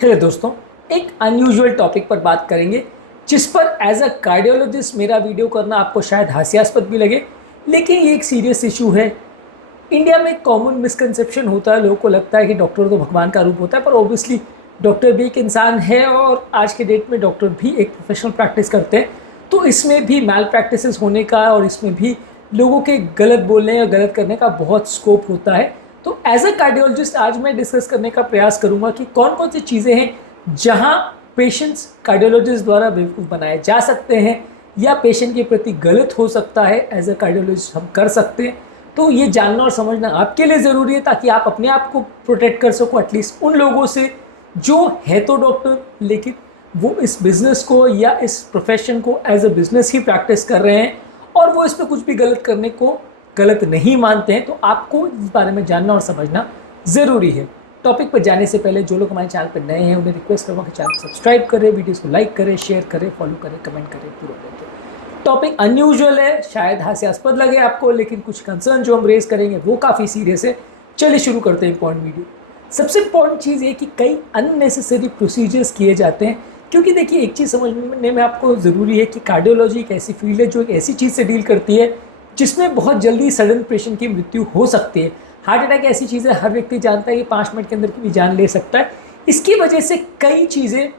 Hello दोस्तों, एक unusual topic पर बात करेंगे जिस पर एज अ कार्डियोलॉजिस्ट मेरा वीडियो करना आपको शायद हास्यास्पद भी लगे, लेकिन ये एक सीरियस इशू है। इंडिया में कॉमन मिसकंसेप्शन होता है, लोगों को लगता है कि डॉक्टर तो भगवान का रूप होता है, पर ऑब्वियसली डॉक्टर भी एक इंसान है और आज के डेट में डॉक्टर भी एक प्रोफेशनल प्रैक्टिस करते हैं। तो इसमें भी मैल प्रैक्टिसेस होने का और इसमें भी लोगों के गलत बोलने या गलत करने का बहुत स्कोप होता है। तो एज अ कार्डियोलॉजिस्ट आज मैं डिस्कस करने का प्रयास करूंगा कि कौन कौन सी चीज़ें हैं जहां पेशेंट्स कार्डियोलॉजिस्ट द्वारा बेवकूफ़ बनाए जा सकते हैं या पेशेंट के प्रति गलत हो सकता है, एज अ कार्डियोलॉजिस्ट हम कर सकते हैं। तो ये जानना और समझना आपके लिए ज़रूरी है ताकि आप अपने आप को प्रोटेक्ट कर सको एटलीस्ट उन लोगों से जो है तो डॉक्टर लेकिन वो इस बिज़नेस को या इस प्रोफेशन को एज अ बिज़नेस ही प्रैक्टिस कर रहे हैं और वो इसमें कुछ भी गलत करने को गलत नहीं मानते हैं। तो आपको इस बारे में जानना और समझना ज़रूरी है। टॉपिक पर जाने से पहले जो लोग हमारे चैनल पर नए हैं उन्हें रिक्वेस्ट करूँगा कि चैनल को सब्सक्राइब करें, वीडियोस को लाइक करें, शेयर करें, फॉलो करें, कमेंट करें, पूरा देखें। टॉपिक अनयूजुअल है, शायद हास्यास्पद लगे आपको, लेकिन कुछ कंसर्न जो हम रेज करेंगे वो काफ़ी सीरियस है। चलिए शुरू करते हैं इंपॉर्टेंट वीडियो। सबसे इंपॉर्टेंट चीज़ ये कि कई अननेसेसरी प्रोसीजर्स किए जाते हैं, क्योंकि देखिए एक चीज़ समझने में आपको ज़रूरी है कि कार्डियोलॉजी एक ऐसी फील्ड है जो एक ऐसी चीज़ से डील करती है जिसमें बहुत जल्दी सडन पेशेंट की मृत्यु हो सकती है। हार्ट अटैक ऐसी चीज़ है, हर व्यक्ति जानता है कि 5 मिनट के अंदर की भी जान ले सकता है। इसकी वजह से कई चीज़ें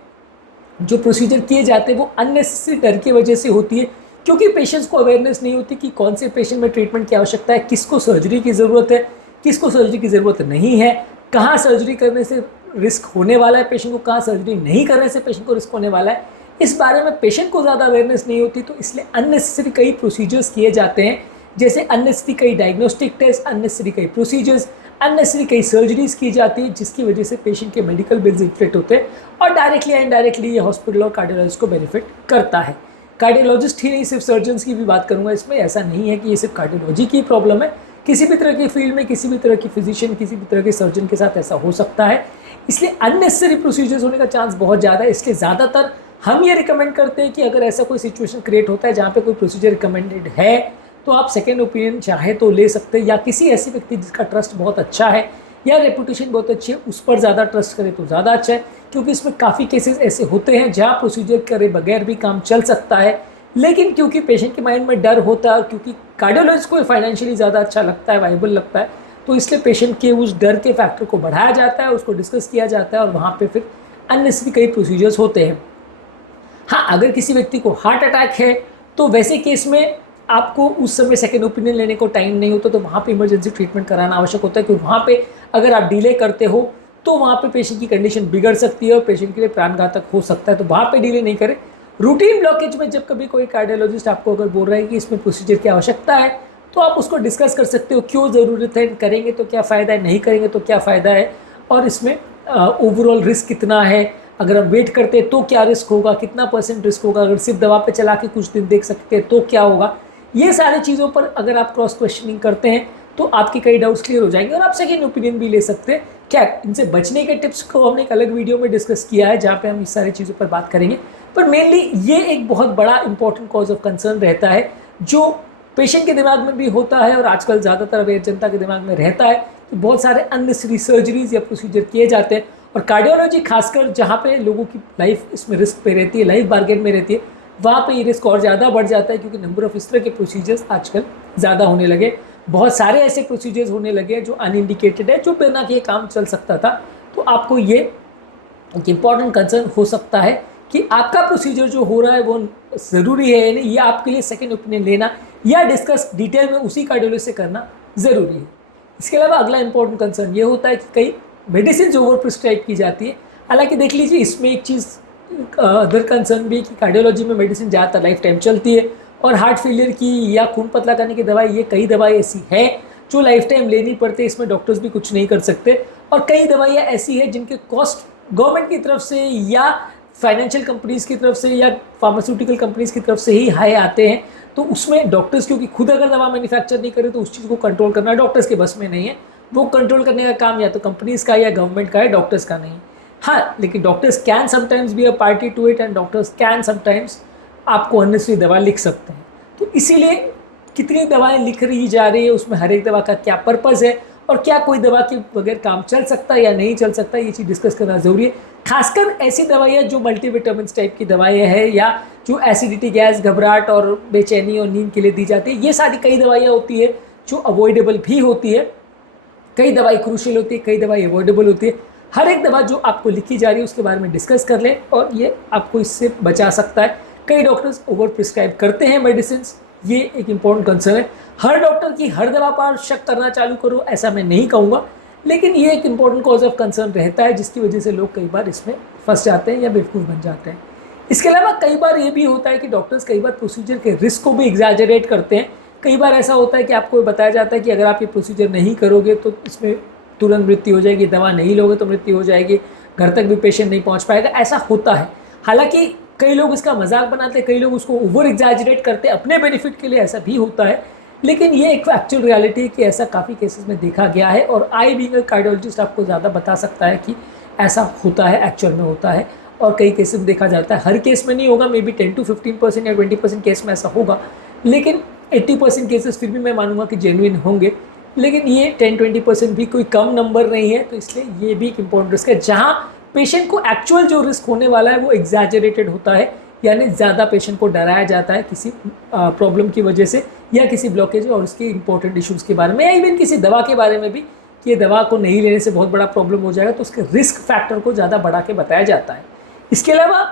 जो प्रोसीजर किए जाते हैं वो अननेसेसरी डर की वजह से होती है, क्योंकि पेशेंट्स को अवेयरनेस नहीं होती कि कौन से पेशेंट में ट्रीटमेंट की आवश्यकता है, किसको सर्जरी की ज़रूरत है, किसको सर्जरी की ज़रूरत नहीं है, कहाँ सर्जरी करने से रिस्क होने वाला है पेशेंट को, कहाँ सर्जरी नहीं करने से पेशेंट को रिस्क होने वाला है। इस बारे में पेशेंट को ज़्यादा अवेयरनेस नहीं होती, तो इसलिए अननेसेसरी कई प्रोसीजर्स किए जाते हैं, जैसे अननेसेसरी कई डायग्नोस्टिक टेस्ट, अननेसेसरी कई प्रोसीजर्स, अननेसेसरी कई सर्जरीज की जाती है, जिसकी वजह से पेशेंट के मेडिकल बिल्स इन्फ्लेक्ट होते हैं और डायरेक्टली या इनडायरेक्टली ये हॉस्पिटल और कार्डियोलॉजिस्ट को बेनिफिट करता है। कार्डियोलॉजिस्ट ही नहीं, सिर्फ सर्जन्स की भी बात करूंगा इसमें। ऐसा नहीं है कि ये सिर्फ कार्डियोलॉजी की प्रॉब्लम है, किसी भी तरह की फील्ड में किसी भी तरह की फिजिशियन, किसी भी तरह के सर्जन के साथ ऐसा हो सकता है। इसलिए अननेसेसरी प्रोसीजर्स होने का चांस बहुत ज़्यादा है। इसलिए ज़्यादातर हम ये रिकमेंड करते हैं कि अगर ऐसा कोई सिचुएशन क्रिएट होता है जहाँ पे कोई प्रोसीजर रिकमेंडेड है तो आप सेकेंड ओपिनियन चाहे तो ले सकते हैं, या किसी ऐसे व्यक्ति जिसका ट्रस्ट बहुत अच्छा है या रेपुटेशन बहुत अच्छी है उस पर ज़्यादा ट्रस्ट करें तो ज़्यादा अच्छा है, क्योंकि इसमें काफ़ी केसेस ऐसे होते हैं जहाँ प्रोसीजर करे बगैर भी काम चल सकता है, लेकिन क्योंकि पेशेंट के माइंड में डर होता है और क्योंकि कार्डियोलॉजिस्ट को फाइनेंशियली ज़्यादा अच्छा लगता है, वाइबल लगता है, तो इसलिए पेशेंट के उस डर के फैक्टर को बढ़ाया जाता है, उसको डिस्कस किया जाता है और वहाँ पर फिर अननेसेसरी कई प्रोसीजर्स होते हैं। हाँ, अगर किसी व्यक्ति को हार्ट अटैक है तो वैसे केस में आपको उस समय सेकेंड ओपिनियन लेने को टाइम नहीं होता, तो वहाँ पे इमरजेंसी ट्रीटमेंट कराना आवश्यक होता है, क्योंकि वहाँ पे अगर आप डिले करते हो तो वहाँ पे पेशेंट की कंडीशन बिगड़ सकती है और पेशेंट के लिए प्राणघातक हो सकता है। तो वहाँ पे डिले नहीं करें। रूटीन ब्लॉकेज में जब कभी कोई कार्डियोलॉजिस्ट आपको अगर बोल रहा है कि इसमें प्रोसीजर की आवश्यकता है तो आप उसको डिस्कस कर सकते हो, क्यों ज़रूरत है, करेंगे तो क्या फ़ायदा है, नहीं करेंगे तो क्या फ़ायदा है, और इसमें ओवरऑल रिस्क कितना है, अगर हम वेट करते हैं तो क्या रिस्क होगा, कितना % रिस्क होगा, अगर सिर्फ दवा पे चला के कुछ दिन देख सकते हैं तो क्या होगा। ये सारी चीज़ों पर अगर आप क्रॉस क्वेश्चनिंग करते हैं तो आपके कई डाउट्स क्लियर हो जाएंगे और आप सेकेंड ओपिनियन भी ले सकते हैं। क्या इनसे बचने के टिप्स को हमने एक अलग वीडियो में डिस्कस किया है जहाँ पे हम इस सारी चीज़ों पर बात करेंगे, पर मेनली ये एक बहुत बड़ा इंपॉर्टेंट कॉज ऑफ कंसर्न रहता है जो पेशेंट के दिमाग में भी होता है और आजकल ज़्यादातर अवेयर जनता के दिमाग में रहता है कि बहुत सारे अननेसेसरी सर्जरीज या प्रोसीजर किए जाते हैं, और कार्डियोलॉजी खासकर जहाँ पे लोगों की लाइफ इसमें रिस्क पे रहती है, लाइफ बार्गेन में रहती है, वहाँ पे ये रिस्क और ज़्यादा बढ़ जाता है, क्योंकि नंबर ऑफ इस तरह के प्रोसीजर्स आजकल ज़्यादा होने लगे। बहुत सारे ऐसे प्रोसीजर्स होने लगे जो अनइंडिकेटेड है, जो बिना किए काम चल सकता था। तो आपको ये एक इम्पॉर्टेंट कंसर्न हो सकता है कि आपका प्रोसीजर जो हो रहा है वो ज़रूरी है या नहीं, या आपके लिए सेकेंड ओपिनियन लेना या डिस्कस डिटेल में उसी कार्डियोलॉजिस्ट से करना ज़रूरी है। इसके अलावा अगला इंपॉर्टेंट कंसर्न ये होता है कि कई मेडिसिन ओवर प्रिस्क्राइब की जाती है। हालांकि देख लीजिए इसमें एक चीज़ अदर कंसर्न भी है कि कार्डियोलॉजी में मेडिसिन ज़्यादातर लाइफ टाइम चलती है, और हार्ट फेलियर की या खून पतला करने की दवाई, ये कई दवाई ऐसी है जो लाइफ टाइम लेनी पड़ती है, इसमें डॉक्टर्स भी कुछ नहीं कर सकते, और कई दवाइयाँ ऐसी है जिनके कॉस्ट गवर्नमेंट की तरफ से या फाइनेंशियल कंपनीज़ की तरफ से या फार्मास्यूटिकल कंपनीज़ की तरफ से ही हाई आते हैं। तो उसमें डॉक्टर्स क्योंकि खुद अगर दवा मैन्युफैक्चर नहीं करे तो उस चीज़ को कंट्रोल करना डॉक्टर्स के बस में नहीं है। वो कंट्रोल करने का काम या तो कंपनीज़ का या गवर्नमेंट का है, डॉक्टर्स का नहीं। हाँ, लेकिन doctors can sometimes be a party to it, and doctors can sometimes आपको अननेसेसरी दवा लिख सकते हैं। तो इसीलिए कितनी दवाएं लिख रही जा रही है, उसमें हर एक दवा का क्या पर्पज़ है और क्या कोई दवा के बगैर काम चल सकता है या नहीं चल सकता, ये चीज़ डिस्कस करना ज़रूरी है। खासकर ऐसी दवाइयाँ जो मल्टीविटामिन टाइप की दवाइयाँ हैं या जो एसिडिटी, गैस, घबराहट और बेचैनी और नींद के लिए दी जाती है, ये सारी कई दवाइयाँ होती है जो अवॉइडेबल भी होती है। कई दवाई क्रूशियल होती है, कई दवाई अवॉइडेबल होती है। हर एक दवा जो आपको लिखी जा रही है उसके बारे में डिस्कस कर लें और ये आपको इससे बचा सकता है। कई डॉक्टर्स ओवर प्रिस्क्राइब करते हैं मेडिसिन, ये एक इम्पॉर्टेंट कंसर्न है। हर डॉक्टर की हर दवा पर शक करना चालू करो ऐसा मैं नहीं कहूँगा, लेकिन ये एक इम्पॉर्टेंट कॉज ऑफ कंसर्न रहता है जिसकी वजह से लोग कई बार इसमें फंस जाते हैं या बेवकूफ़ बन जाते हैं। इसके अलावा कई बार ये भी होता है कि डॉक्टर्स कई बार प्रोसीजर के रिस्क को भी एग्जैजरेट करते हैं। कई बार ऐसा होता है कि आपको बताया जाता है कि अगर आप ये प्रोसीजर नहीं करोगे तो इसमें तुरंत मृत्यु हो जाएगी, दवा नहीं लोगे तो मृत्यु हो जाएगी, घर तक भी पेशेंट नहीं पहुंच पाएगा, ऐसा होता है। हालांकि कई लोग इसका मजाक बनाते हैं, कई लोग उसको ओवर एग्जैजरेट करते हैं अपने बेनिफिट के लिए, ऐसा भी होता है। लेकिन ये एक फैक्चुअल रियलिटी है कि ऐसा काफ़ी केसेस में देखा गया है और आई बीइंग अ कार्डियोलॉजिस्ट आपको ज़्यादा बता सकता है कि ऐसा होता है, एक्चुअल में होता है और कई केसेस में देखा जाता है। हर केस में नहीं होगा, मे बी 10 to 15% या 20% केस में ऐसा होगा, लेकिन 80% केसेस फिर भी मैं मानूंगा कि जेन्युइन होंगे। लेकिन ये 10-20% भी कोई कम नंबर नहीं है, तो इसलिए ये भी एक इम्पॉर्टेंट रिस्क है जहाँ पेशेंट को एक्चुअल जो रिस्क होने वाला है वो एग्जैजरेटेड होता है, यानी ज़्यादा पेशेंट को डराया जाता है किसी प्रॉब्लम की वजह से या किसी ब्लॉकेज और उसके इंपॉर्टेंट इश्यूज़ के बारे में या इवन किसी दवा के बारे में भी कि ये दवा को नहीं लेने से बहुत बड़ा प्रॉब्लम हो जाएगा, तो उसके रिस्क फैक्टर को ज़्यादा बढ़ा के बताया जाता है। इसके अलावा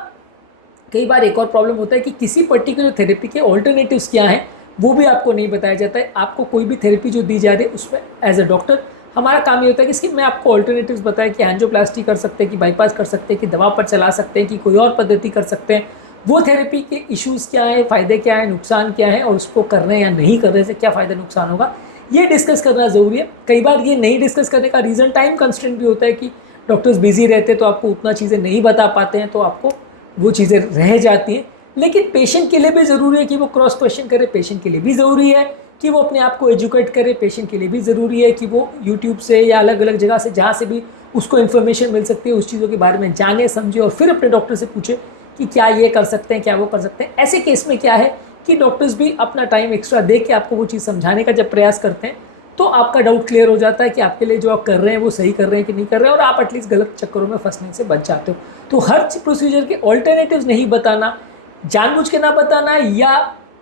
कई बार एक और प्रॉब्लम होता है कि किसी पर्टिकुलर थेरेपी के ऑल्टरनेटिव्स क्या हैं वो भी आपको नहीं बताया जाता है। आपको कोई भी थेरेपी जो दी जा रही है उसमें एज अ डॉक्टर हमारा काम ये होता है कि इसकी मैं आपको ऑल्टरनेटिव्स बताएं कि एंजियोप्लास्टी कर सकते हैं, कि बाईपास कर सकते हैं, कि दवा पर चला सकते हैं, कि कोई और पद्धति कर सकते हैं। वो थेरेपी के इश्यूज़ क्या है, फ़ायदे क्या है, नुकसान क्या है और उसको करने या नहीं करने से क्या फ़ायदा नुकसान होगा, ये डिस्कस करना ज़रूरी है। कई बार ये नहीं डिस्कस करने का रीज़न टाइम कंस्ट्रेंट भी होता है कि डॉक्टर्स बिजी रहते हैं तो आपको उतना चीज़ें नहीं बता पाते हैं, तो आपको वो चीज़ें रह जाती हैं। लेकिन पेशेंट के लिए भी ज़रूरी है कि वो क्रॉस क्वेश्चन करे, पेशेंट के लिए भी ज़रूरी है कि वो अपने आप को एजुकेट करे, पेशेंट के लिए भी ज़रूरी है कि वो यूट्यूब से या अलग अलग जगह से जहाँ से भी उसको इन्फॉर्मेशन मिल सकती है उस चीज़ों के बारे में जाने, समझे और फिर अपने डॉक्टर से पूछे कि क्या ये कर सकते हैं, क्या वो कर सकते हैं। ऐसे केस में क्या है कि डॉक्टर्स भी अपना टाइम एक्स्ट्रा दे के आपको वो चीज़ समझाने का जब प्रयास करते हैं तो आपका डाउट क्लियर हो जाता है कि आपके लिए जो आप कर रहे हैं वो सही कर रहे हैं कि नहीं कर रहे हैं और आप एटलीस्ट गलत चक्करों में फंसने से बच जाते हो। तो हर प्रोसीजर के ऑल्टरनेटिव्स नहीं बताना, जानबूझ के ना बताना या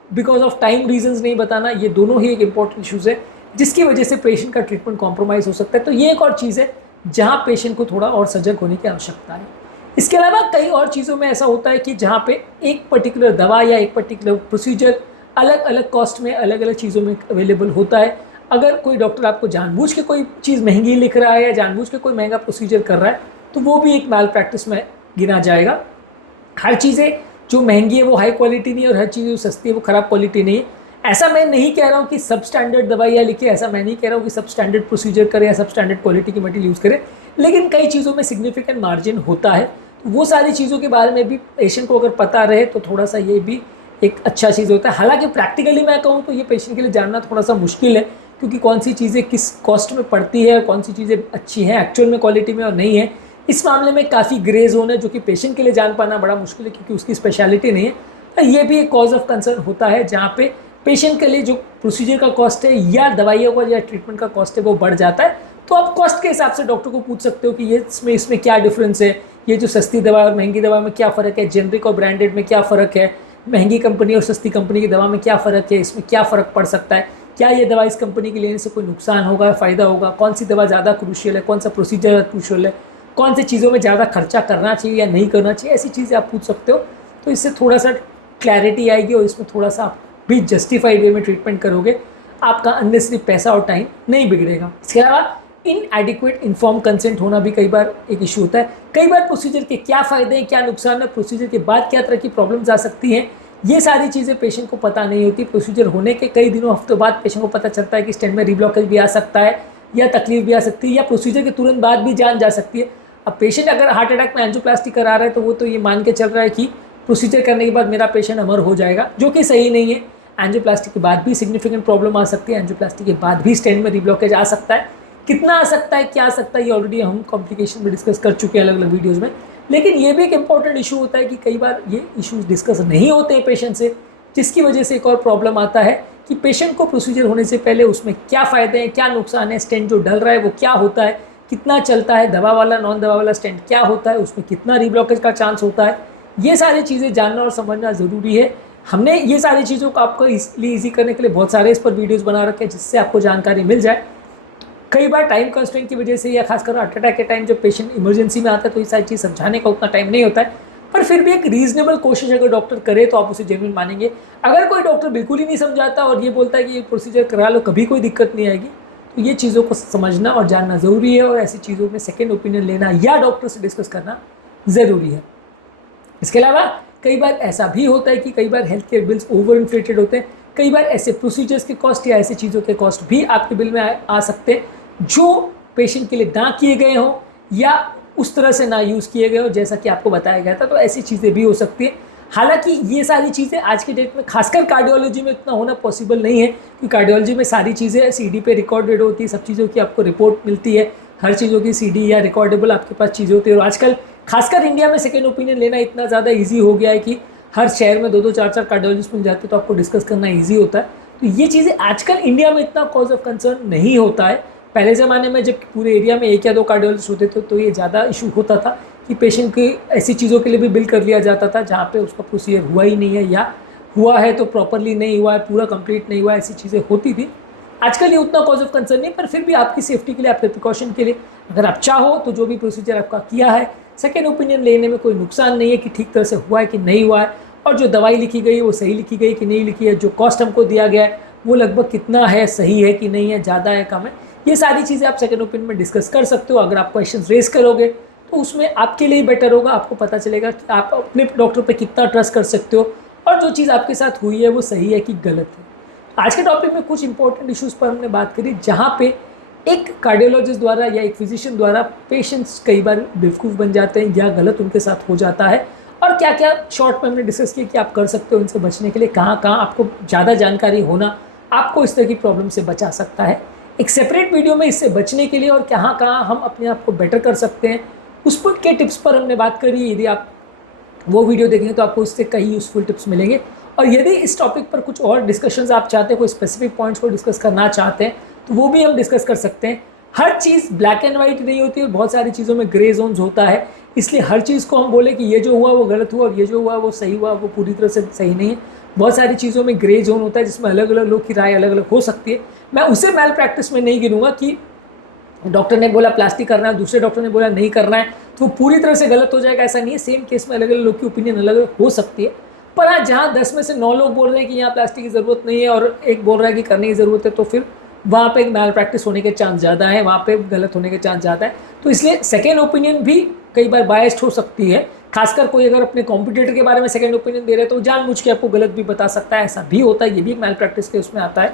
बिकॉज ऑफ टाइम रीजंस नहीं बताना, ये दोनों ही एक इंपॉर्टेंट इशूज़ है जिसकी वजह से पेशेंट का ट्रीटमेंट कॉम्प्रोमाइज़ हो सकता है। तो ये एक और चीज़ है जहाँ पेशेंट को थोड़ा और सजग होने की आवश्यकता है। इसके अलावा कई और चीज़ों में ऐसा होता है कि जहाँ पे एक पर्टिकुलर दवा या एक पर्टिकुलर प्रोसीजर अलग अलग कॉस्ट में अलग अलग चीज़ों में अवेलेबल होता है। अगर कोई डॉक्टर आपको जानबूझ के कोई चीज़ महंगी लिख रहा है या जानबूझ के कोई महंगा प्रोसीजर कर रहा है तो वो भी एक मैल प्रैक्टिस में गिना जाएगा। हर चीज़ें जो महंगी है वो हाई क्वालिटी नहीं है और हर चीज़ जो सस्ती है वो ख़राब क्वालिटी नहीं है। ऐसा मैं नहीं कह रहा हूँ कि सब स्टैंडर्ड दवाइयाँ लिखे, ऐसा मैं नहीं कह रहा हूँ कि सब स्टैंडर्ड प्रोसीजर करें या सब स्टैंडर्ड क्वालिटी की मटेरियल यूज़ करें, लेकिन कई चीज़ों में सिग्निफिकेंट मार्जिन होता है। तो वो सारी चीज़ों के बारे में भी पेशेंट को अगर पता रहे तो थोड़ा सा ये भी एक अच्छा चीज़ होता है। हालांकि प्रैक्टिकली मैं कहूँ तो ये पेशेंट के लिए जानना थोड़ा सा मुश्किल है क्योंकि कौन सी चीज़ें किस कॉस्ट में पड़ती है, कौन सी चीज़ें अच्छी हैं एक्चुअल में क्वालिटी में और नहीं है। इस मामले में काफ़ी ग्रे जोन है जो कि पेशेंट के लिए जान पाना बड़ा मुश्किल है क्योंकि उसकी स्पेशलिटी नहीं है। ये भी एक कॉज ऑफ कंसर्न होता है जहाँ पे पेशेंट के लिए जो प्रोसीजर का कॉस्ट है या दवाइयों का या ट्रीटमेंट का कॉस्ट है वो बढ़ जाता है। तो आप कॉस्ट के हिसाब से डॉक्टर को पूछ सकते हो कि ये इसमें क्या डिफरेंस है, ये जो सस्ती दवा और महंगी दवा में क्या फ़र्क है, जेनरिक और ब्रांडेड में क्या फ़र्क है, महंगी कंपनी और सस्ती कंपनी की दवा में क्या फ़र्क है, इसमें क्या फ़र्क पड़ सकता है, क्या ये दवा इस कंपनी के लेने से कोई नुकसान होगा, फ़ायदा होगा, कौन सी दवा ज़्यादा क्रूशियल है, कौन सा प्रोसीजर ज़्यादा क्रूशियल है, कौन सी चीज़ों में ज़्यादा खर्चा करना चाहिए या नहीं करना चाहिए, ऐसी चीज़ें आप पूछ सकते हो। तो इससे थोड़ा सा क्लैरिटी आएगी और इसमें थोड़ा सा आप भी जस्टिफाइड वे में ट्रीटमेंट करोगे, आपका अननेसेसरी पैसा और टाइम नहीं बिगड़ेगा। इसके अलावा इनएडिक्वेट इन्फॉर्म कंसेंट होना भी कई बार एक इशू होता है। कई बार प्रोसीजर के क्या फ़ायदे हैं, क्या नुकसान है, प्रोसीजर के बाद क्या तरह की प्रॉब्लम्स आ सकती हैं, ये सारी चीज़ें पेशेंट को पता नहीं होती। प्रोसीजर होने के कई दिनों हफ्तों बाद पेशेंट को पता चलता है कि स्टेंट में रीब्लॉकेज भी आ सकता है या तकलीफ भी आ सकती है या प्रोसीजर के तुरंत बाद भी जान जा सकती है। अब पेशेंट अगर हार्ट अटैक में एंजियोप्लास्टी करा रहा है तो वो तो ये मान के चल रहा है कि प्रोसीजर करने के बाद मेरा पेशेंट अमर हो जाएगा, जो कि सही नहीं है। एंजियोप्लास्टी के बाद भी सिग्निफिकेंट प्रॉब्लम आ सकती है, एंजियोप्लास्टी के बाद भी स्टेंट में रीब्लॉकेज आ सकता है। कितना आ सकता है, क्या आ सकता है, ये ऑलरेडी हम कॉम्प्लिकेशन में डिस्कस कर चुके हैं अलग अलग वीडियोज़ में। लेकिन ये भी एक इंपॉर्टेंट इशू होता है कि कई बार ये इशूज़ डिस्कस नहीं होते हैं पेशेंट से, जिसकी वजह से एक और प्रॉब्लम आता है कि पेशेंट को प्रोसीजर होने से पहले उसमें क्या फ़ायदे हैं, क्या नुकसान है, स्टेंट जो डल रहा है वो क्या होता है, कितना चलता है, दवा वाला नॉन दवा वाला स्टेंट क्या होता है, उसमें कितना रीब्लॉकेज का चांस होता है, ये सारी चीज़ें जानना और समझना ज़रूरी है। हमने ये सारी चीज़ों को आपको इसलिए ईजी करने के लिए बहुत सारे इस पर वीडियोस बना रखे हैं जिससे आपको जानकारी मिल जाए। कई बार टाइम कंस्ट्रेंट की वजह से या खासकर हार्ट अटैक के टाइम जब पेशेंट इमरजेंसी में आता है तो ये सारी चीज़ समझाने का उतना टाइम नहीं होता है, पर फिर भी एक रीजनेबल कोशिश अगर डॉक्टर करे तो आप उसे जेन्युइन मानेंगे। अगर कोई डॉक्टर बिल्कुल ही नहीं समझाता और ये बोलता है कि ये प्रोसीजर करा लो कभी कोई दिक्कत नहीं आएगी, तो ये चीज़ों को समझना और जानना ज़रूरी है और ऐसी चीज़ों में सेकेंड ओपिनियन लेना या डॉक्टर से डिस्कस करना ज़रूरी है। इसके अलावा कई बार ऐसा भी होता है कि कई बार health care bills over inflated होते हैं। कई बार ऐसे प्रोसीजर्स के कॉस्ट या ऐसी चीज़ों के कॉस्ट भी आपके बिल में आ सकते हैं जो पेशेंट के लिए ना किए गए हों या उस तरह से ना यूज़ किए गए हो जैसा कि आपको बताया गया था। तो ऐसी चीज़ें भी हो सकती हैं। हालांकि ये सारी चीज़ें आज के डेट में खासकर कार्डियोलॉजी में इतना होना पॉसिबल नहीं है, क्योंकि कार्डियोलॉजी में सारी चीज़ें सीडी पे रिकॉर्डेड होती है, सब चीज़ों की आपको रिपोर्ट मिलती है, हर चीज़ों की सीडी या रिकॉर्डेबल आपके पास चीज़ें होती है। और आजकल खासकर इंडिया में सेकेंड ओपिनियन लेना इतना ज़्यादा ईजी हो गया है कि हर शहर में 2-2 4-4 कार्डियोलॉजिस्ट मिल जाते हैं, तो आपको डिस्कस करना ईजी होता है। तो ये चीज़ें आजकल इंडिया में इतना कॉज ऑफ कंसर्न नहीं होता है। पहले ज़माने में जब पूरे एरिया में 1 या 2 कार्डियोलॉजिस्ट होते थे तो ये ज़्यादा इशू होता था कि पेशेंट की ऐसी चीज़ों के लिए भी बिल कर लिया जाता था जहाँ पे उसका प्रोसीजर हुआ ही नहीं है या हुआ है तो प्रॉपरली नहीं हुआ है, पूरा कंप्लीट नहीं हुआ है, ऐसी चीज़ें होती थी। आजकल ये उतना कॉज ऑफ कंसर्न नहीं, पर फिर भी आपकी सेफ्टी के लिए, आपके प्रिकॉशन के लिए अगर आप चाहो तो जो भी प्रोसीजर आपका किया है सेकेंड ओपिनियन लेने में कोई नुकसान नहीं है कि ठीक तरह से हुआ है कि नहीं हुआ है, और जो दवाई लिखी गई है वो सही लिखी गई कि नहीं लिखी है, जो कॉस्ट हमको दिया गया है वो लगभग कितना है, सही है कि नहीं है, ज़्यादा है कम है, ये सारी चीज़ें आप सेकेंड ओपिनियन में डिस्कस कर सकते हो। अगर आप क्वेश्चन रेज करोगे तो उसमें आपके लिए बेटर होगा, आपको पता चलेगा कि आप अपने डॉक्टर पे कितना ट्रस्ट कर सकते हो और जो चीज़ आपके साथ हुई है वो सही है कि गलत है। आज के टॉपिक में कुछ इंपॉर्टेंट इश्यूज़ पर हमने बात करी जहाँ पे एक कार्डियोलॉजिस्ट द्वारा या एक फिजिशियन द्वारा पेशेंट्स कई बार बेवकूफ़ बन जाते हैं या गलत उनके साथ हो जाता है, और क्या क्या शॉर्ट में हमने डिस्कस किया कि आप कर सकते हो इनसे बचने के लिए, कहाँ कहाँ आपको ज़्यादा जानकारी होना आपको इस तरह की प्रॉब्लम से बचा सकता है। एक सेपरेट वीडियो में इससे बचने के लिए और कहाँ कहाँ हम अपने आप को बेटर कर सकते हैं उस पर के टिप्स पर हमने बात करी। यदि आप वो वीडियो देखेंगे तो आपको इससे कई यूज़फुल टिप्स मिलेंगे। और यदि इस टॉपिक पर कुछ और डिस्कशंस आप चाहते हैं, कोई स्पेसिफिक पॉइंट्स को डिस्कस करना चाहते हैं तो वो भी हम डिस्कस कर सकते हैं। हर चीज़ ब्लैक एंड वाइट नहीं होती है, बहुत सारी चीज़ों में ग्रे जोन्स होता है, इसलिए हर चीज़ को हम बोले कि ये जो हुआ वो गलत हुआ और ये जो हुआ वो सही हुआ, वो पूरी तरह से सही नहीं है। बहुत सारी चीज़ों में ग्रे जोन होता है जिसमें अलग अलग लोग की राय अलग अलग हो सकती है। मैं उसे मैल प्रैक्टिस में नहीं गिनूंगा कि डॉक्टर ने बोला प्लास्टिक करना है, दूसरे डॉक्टर ने बोला नहीं करना है, तो वो पूरी तरह से गलत हो जाएगा, ऐसा नहीं है। सेम केस में अलग अलग लोग की ओपिनियन अलग अलग हो सकती है। पर हाँ, जहाँ 10 में से 9 लोग बोल रहे हैं कि यहाँ प्लास्टिक की ज़रूरत नहीं है और एक बोल रहा है कि करने की ज़रूरत है, तो फिर वहाँ पे एक मैल प्रैक्टिस होने के चांस ज़्यादा है, वहाँ पे गलत होने के चांस ज़्यादा है। तो इसलिए सेकेंड ओपिनियन भी कई बार बायस्ड हो सकती है। खासकर कोई अगर अपने कॉम्पिटिटर के बारे में सेकेंड ओपिनियन दे रहे हैं तो जानबूझ के आपको गलत भी बता सकता है, ऐसा भी होता है, ये भी एक मैल प्रैक्टिस के उसमें आता है।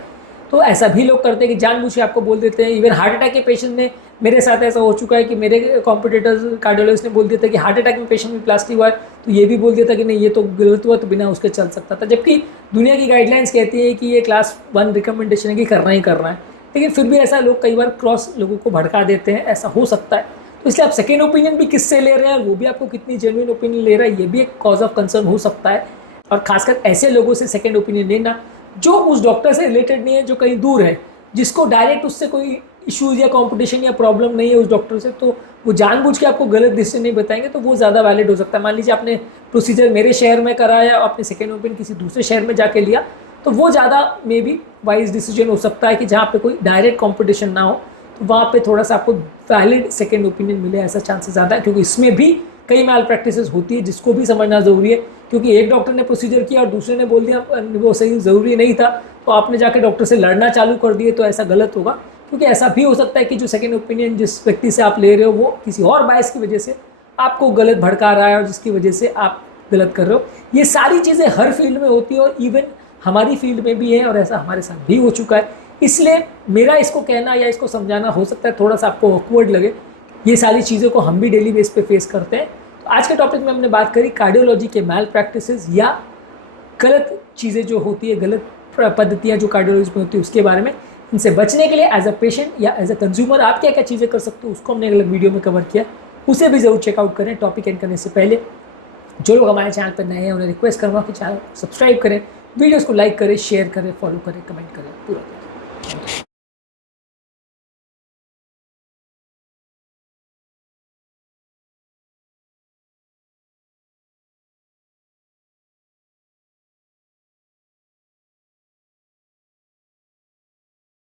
तो ऐसा भी लोग करते हैं कि जानबूझ के आपको बोल देते हैं। इवन हार्ट अटैक के पेशेंट ने, मेरे साथ ऐसा हो चुका है कि मेरे कॉम्पिटिटर्स कार्डियोलॉजिस्ट ने बोल दिया था कि हार्ट अटैक में पेशेंट में प्लास्टिक हुआ है, तो ये भी बोल दिया था कि नहीं ये तो गलत हुआ, तो बिना उसके चल सकता था, जबकि दुनिया की गाइडलाइंस कहती है कि ये क्लास 1 रिकमेंडेशन है कि करना ही करना है। लेकिन फिर भी ऐसा लोग कई बार क्रॉस लोगों को भड़का देते हैं, ऐसा हो सकता है। तो इसलिए आप सेकेंड ओपिनियन भी किससे ले रहे हैं और वो भी आपको कितनी जेन्युइन ओपिनियन ले रहा है, ये भी एक कॉज ऑफ कंसर्न हो सकता है। और खासकर ऐसे लोगों से सेकेंड ओपिनियन लेना जो उस डॉक्टर से रिलेटेड नहीं है, जो कहीं दूर है, जिसको डायरेक्ट उससे कोई इश्यूज़ या कॉम्पिटिशन या प्रॉब्लम नहीं है उस डॉक्टर से, तो वो जानबूझ के आपको गलत डिसीजन नहीं बताएंगे, तो वो ज़्यादा वैलिड हो सकता है। मान लीजिए आपने प्रोसीजर मेरे शहर में कराया और आपने सेकेंड ओपिनियन किसी दूसरे शहर में जाके लिया, तो वो ज़्यादा मे बी वाइज डिसीजन हो सकता है कि जहाँ पे कोई डायरेक्ट कॉम्पिटिशन ना हो, तो वहाँ पे थोड़ा सा आपको वैलिड सेकेंड ओपिनियन मिले, ऐसा चांसेस ज़्यादा है। क्योंकि इसमें भी कई मैल प्रैक्टिसेस होती है जिसको भी समझना ज़रूरी है, क्योंकि एक डॉक्टर ने प्रोसीजर किया और दूसरे ने बोल दिया वो सही ज़रूरी नहीं था, तो आपने जाके डॉक्टर से लड़ना चालू कर दिए, तो ऐसा गलत होगा। क्योंकि ऐसा भी हो सकता है कि जो सेकेंड ओपिनियन जिस व्यक्ति से आप ले रहे हो वो किसी और बायस की वजह से आपको गलत भड़का रहा है और जिसकी वजह से आप गलत कर रहे हो। ये सारी चीज़ें हर फील्ड में होती है और इवन हमारी फील्ड में भी है, और ऐसा हमारे साथ भी हो चुका है। इसलिए मेरा इसको कहना या इसको समझाना हो सकता है थोड़ा सा आपको ऑकवर्ड लगे, ये सारी चीज़ों को हम भी डेली बेस पे फेस करते हैं। तो आज के टॉपिक में हमने बात करी कार्डियोलॉजी के मैल प्रैक्टिसेस या गलत चीज़ें जो होती है, गलत पद्धतियाँ जो कार्डियोलॉजी में होती है उसके बारे में। इनसे बचने के लिए एज अ पेशेंट या एज अ कंज्यूमर आप क्या क्या चीज़ें कर सकते हो उसको हमने अलग वीडियो में कवर किया, उसे भी ज़रूर चेकआउट करें। टॉपिक एंड करने से पहले जो लोग हमारे चैनल पर नए हैं उन्हें रिक्वेस्ट करूँगा कि चैनल सब्सक्राइब करें, वीडियोज़ को लाइक करें, शेयर करें, फॉलो करें, कमेंट करें, पूरा करें।